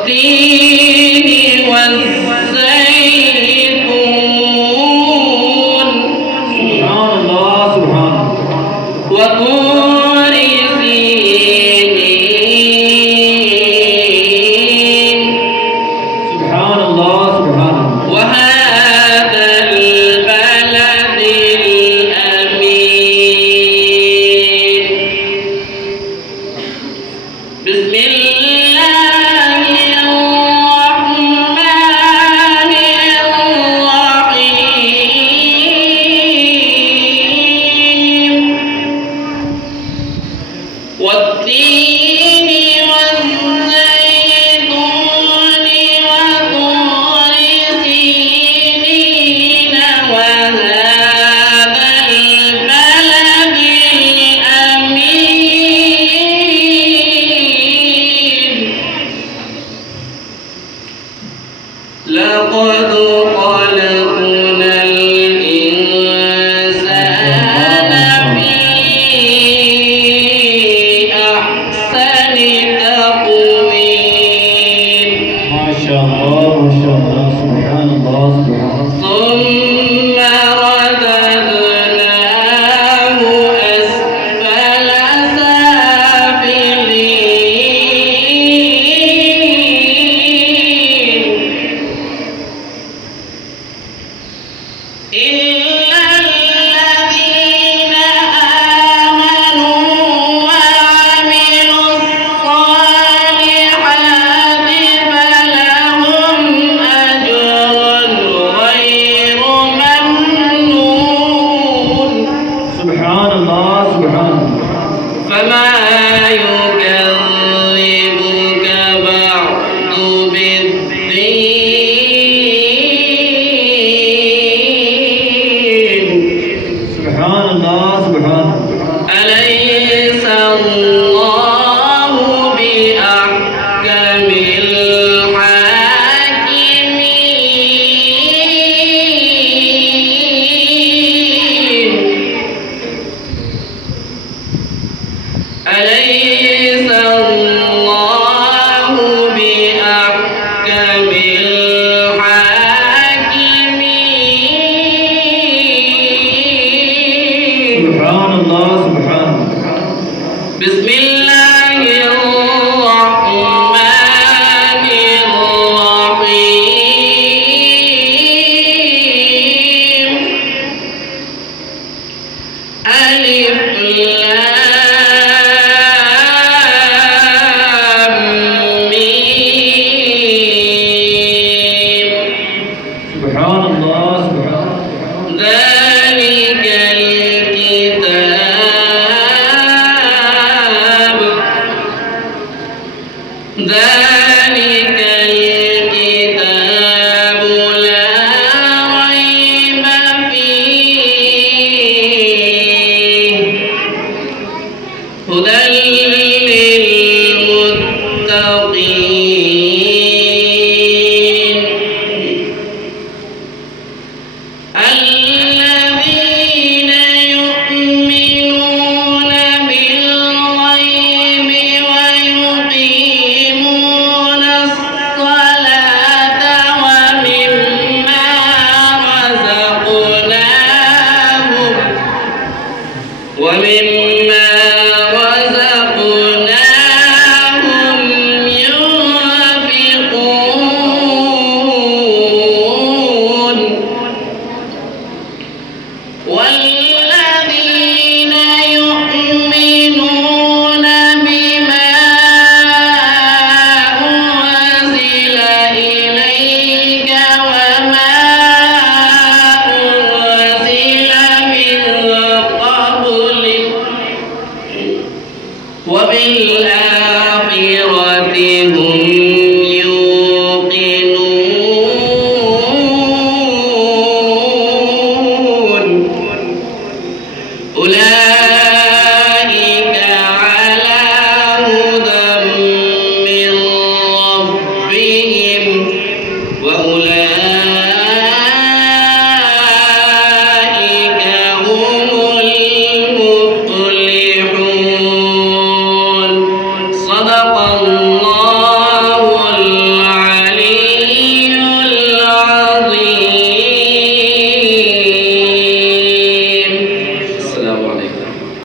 والتين والزيتون سبحان الله سبحان الله وطور سينين سبحان الله سبحان الله وهذا البلد الأمين بسم الله الرحمن الرحيم والتين والزيتون وطور سينين وهذا البلد الأمين لقد خلقنا الإنسان في أحسن تقويم ما شاء الله ما شاء الله سبحان الله سبحان الله ثم رددناه أسفل سافلين إلا الذين آمنوا وعملوا الصالحات فلهم أجر غير ممنون سبحان الله سبحان الله فما يكذبك بعد بالدين سبحان الله سبحان الله أليس الله بأحكم الحاكمين أليس الله بأحكم الحاكمين سبحان الله سبحان الله بسم الله الرحمن الرحيم ألف لام ميم سبحان الله سبحان الله ذلك الكتاب لا ريب فيه هدى للمتقين الذين يؤمنون بالغيب ويقيمون الصلاة ومما رزقناهم ينفقون والذين يؤمنون بما أنزل إليك وما أنزل من قبلك وبالآخرة هم يوقنون أولئك على هدى من ربهم وأولئك هم المفلحون صدق الله